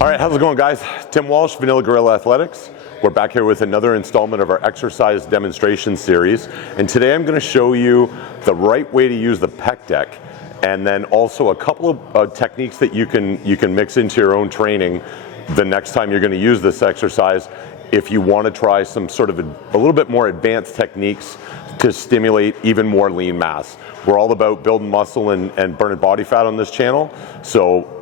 All right, how's it going, guys? Tim Walsh, Vanilla Gorilla Athletics. We're back here with another installment of our exercise demonstration series. And today I'm going to show you the right way to use the pec deck, and then also a couple of techniques that you can mix into your own training the next time you're going to use this exercise if you want to try some sort of a little bit more advanced techniques to stimulate even more lean mass. We're all about building muscle and burning body fat on this channel. So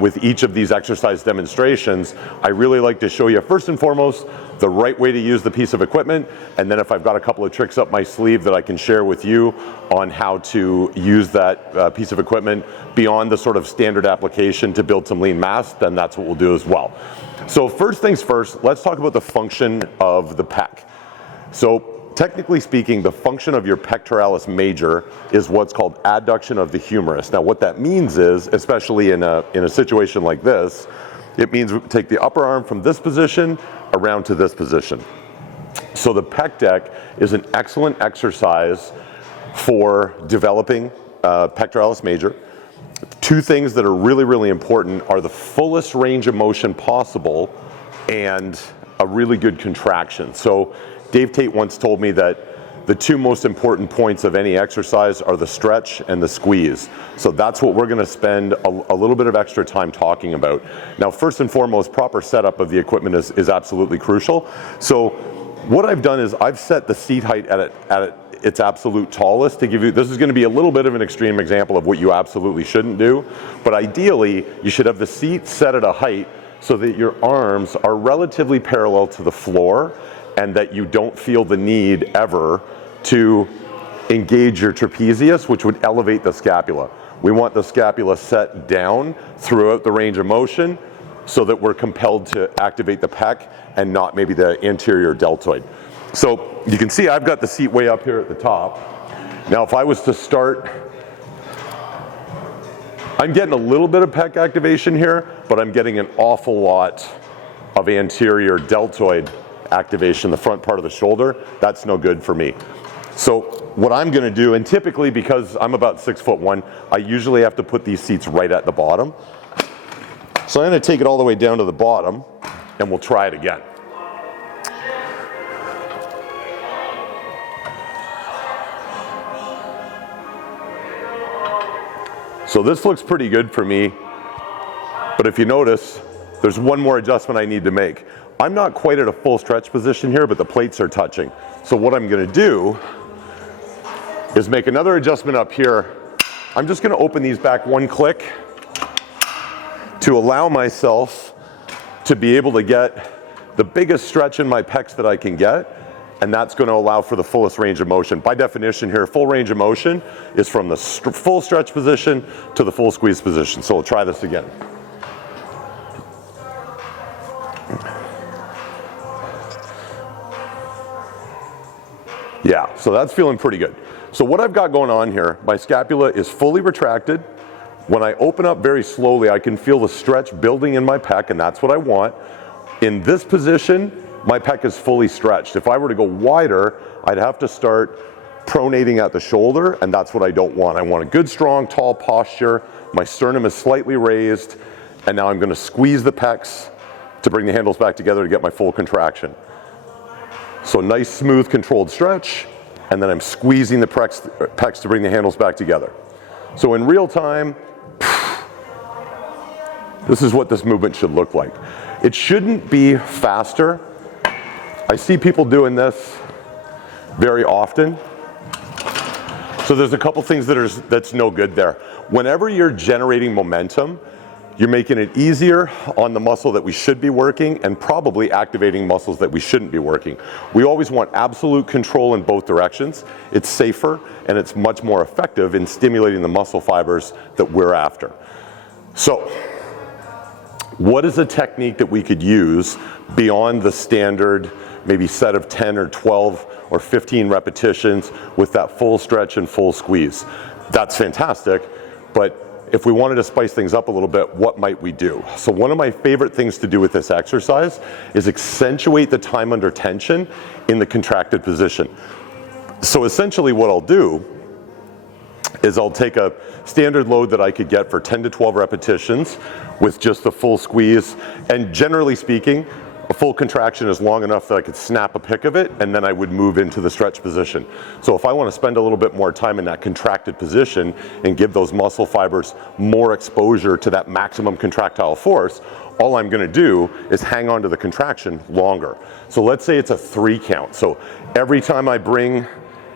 with each of these exercise demonstrations, I really like to show you first and foremost the right way to use the piece of equipment, and then if I've got a couple of tricks up my sleeve that I can share with you on how to use that piece of equipment beyond the sort of standard application to build some lean mass, then that's what we'll do as well. So first things first, let's talk about the function of the pec. So technically speaking, the function of your pectoralis major is what's called adduction of the humerus. Now what that means is, especially in a situation like this, it means we take the upper arm from this position around to this position. So the pec deck is an excellent exercise for developing pectoralis major. Two things that are really, really important are the fullest range of motion possible and a really good contraction. So Dave Tate once told me that the two most important points of any exercise are the stretch and the squeeze. So that's what we're going to spend a little bit of extra time talking about. Now, first and foremost, proper setup of the equipment is absolutely crucial. So what I've done is I've set the seat height at its absolute tallest to give you, this is going to be a little bit of an extreme example of what you absolutely shouldn't do, but ideally you should have the seat set at a height so that your arms are relatively parallel to the floor and that you don't feel the need ever to engage your trapezius, which would elevate the scapula. We want the scapula set down throughout the range of motion so that we're compelled to activate the pec and not maybe the anterior deltoid. So you can see I've got the seat way up here at the top. Now if I was to start, I'm getting a little bit of pec activation here, but I'm getting an awful lot of anterior deltoid activation, the front part of the shoulder. That's no good for me. So what I'm going to do, and typically because I'm about 6'1", I usually have to put these seats right at the bottom. So I'm going to take it all the way down to the bottom and we'll try it again. So this looks pretty good for me, but if you notice, there's one more adjustment I need to make. I'm not quite at a full stretch position here, but the plates are touching. So what I'm going to do is make another adjustment up here. I'm just going to open these back one click to allow myself to be able to get the biggest stretch in my pecs that I can get, and that's going to allow for the fullest range of motion. By definition here, full range of motion is from the full stretch position to the full squeeze position. So we'll try this again. Yeah, so that's feeling pretty good. So what I've got going on here, my scapula is fully retracted. When I open up very slowly, I can feel the stretch building in my pec, and that's what I want. In this position, my pec is fully stretched. If I were to go wider, I'd have to start pronating at the shoulder, and that's what I don't want. I want a good, strong, tall posture. My sternum is slightly raised, and now I'm going to squeeze the pecs to bring the handles back together to get my full contraction. So nice, smooth, controlled stretch, and then I'm squeezing the pecs to bring the handles back together. So in real time, this is what this movement should look like. It shouldn't be faster. I see people doing this very often. So there's a couple things that's no good there. Whenever you're generating momentum, you're making it easier on the muscle that we should be working and probably activating muscles that we shouldn't be working. We always want absolute control in both directions. It's safer and it's much more effective in stimulating the muscle fibers that we're after. So, what is a technique that we could use beyond the standard maybe set of 10 or 12 or 15 repetitions with that full stretch and full squeeze? That's fantastic, but if we wanted to spice things up a little bit, what might we do? So one of my favorite things to do with this exercise is accentuate the time under tension in the contracted position. So essentially what I'll do is I'll take a standard load that I could get for 10 to 12 repetitions with just the full squeeze, and generally speaking, a full contraction is long enough that I could snap a pick of it, and then I would move into the stretch position. So if I want to spend a little bit more time in that contracted position and give those muscle fibers more exposure to that maximum contractile force, all I'm going to do is hang on to the contraction longer. So let's say it's a 3 count. So every time I bring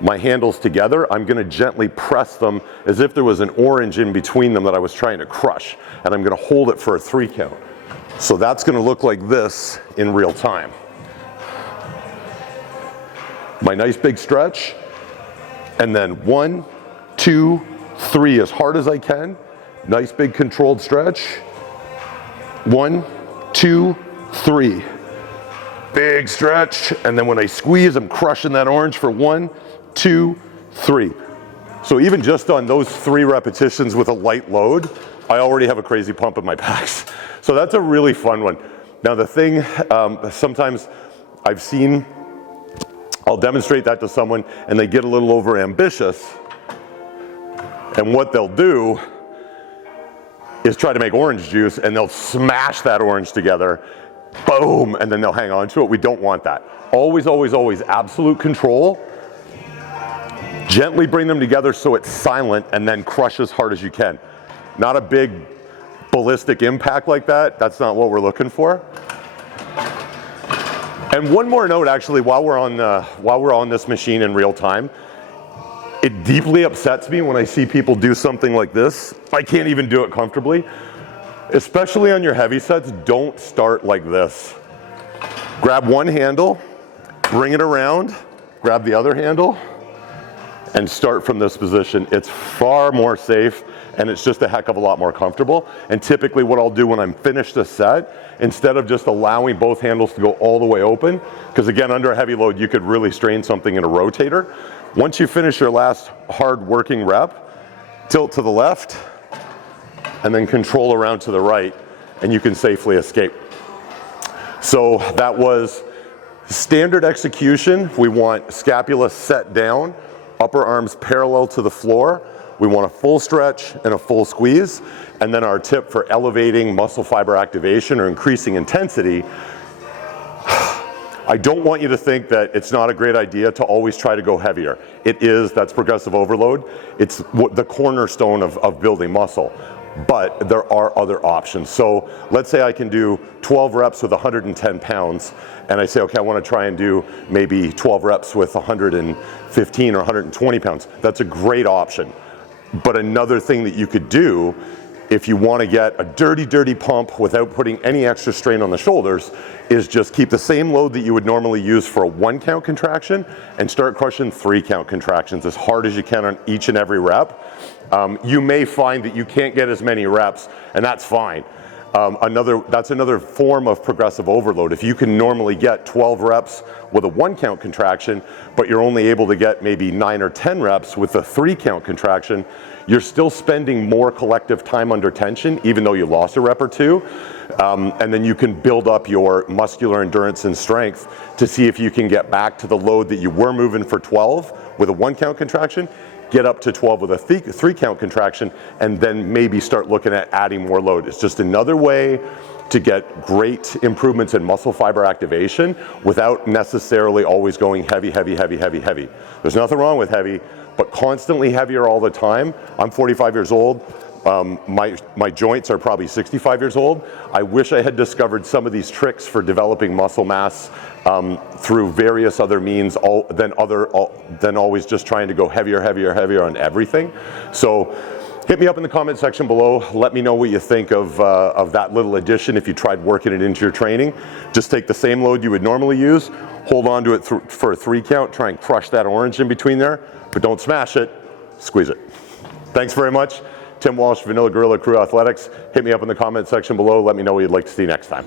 my handles together, I'm going to gently press them as if there was an orange in between them that I was trying to crush, and I'm going to hold it for a 3 count. So that's going to look like this in real time. My nice big stretch, and then 1, 2, 3 as hard as I can. Nice big controlled stretch. 1, 2, 3. Big stretch, and then when I squeeze, I'm crushing that orange for 1, 2, 3. So even just on those 3 repetitions with a light load, I already have a crazy pump in my pecs. So that's a really fun one. Now the thing, sometimes I've seen, I'll demonstrate that to someone and they get a little over ambitious, and what they'll do is try to make orange juice, and they'll smash that orange together, boom, and then they'll hang on to it. We don't want that. Always, always, always absolute control. Gently bring them together so it's silent, and then crush as hard as you can. Not a big ballistic impact like that. That's not what we're looking for. And one more note, actually, while we're on this machine in real time, it deeply upsets me when I see people do something like this. I can't even do it comfortably. Especially on your heavy sets, don't start like this. Grab one handle, bring it around, grab the other handle, and start from this position. It's far more safe, and it's just a heck of a lot more comfortable. And typically what I'll do when I'm finished a set, instead of just allowing both handles to go all the way open, because again, under a heavy load, you could really strain something in a rotator. Once you finish your last hard working rep, tilt to the left, and then control around to the right, and you can safely escape. So that was standard execution. We want scapula set down, upper arms parallel to the floor. We want a full stretch and a full squeeze. And then our tip for elevating muscle fiber activation or increasing intensity, I don't want you to think that it's not a great idea to always try to go heavier. It is, that's progressive overload. It's the cornerstone of building muscle. But there are other options. So let's say I can do 12 reps with 110 pounds, and I say, okay, I want to try and do maybe 12 reps with 115 or 120 pounds. That's a great option. But another thing that you could do if you want to get a dirty pump without putting any extra strain on the shoulders is just keep the same load that you would normally use for a 1 count contraction and start crushing 3 count contractions as hard as you can on each and every rep. You may find that you can't get as many reps, and that's fine. That's another form of progressive overload. If you can normally get 12 reps with a 1 count contraction, but you're only able to get maybe 9 or 10 reps with a 3 count contraction, you're still spending more collective time under tension, even though you lost a rep or 2. And then you can build up your muscular endurance and strength to see if you can get back to the load that you were moving for 12 with a 1 count contraction, get up to 12 with a 3 count contraction, and then maybe start looking at adding more load. It's just another way to get great improvements in muscle fiber activation without necessarily always going heavy. There's nothing wrong with heavy, but constantly heavier all the time. I'm 45 years old. My joints are probably 65 years old. I wish I had discovered some of these tricks for developing muscle mass through various other means than always just trying to go heavier on everything. So hit me up in the comment section below. Let me know what you think of that little addition if you tried working it into your training. Just take the same load you would normally use, hold on to it for a 3 count, try and crush that orange in between there, but don't smash it, squeeze it. Thanks very much. Tim Walsh, Vanilla Gorilla Crew Athletics. Hit me up in the comment section below. Let me know what you'd like to see next time.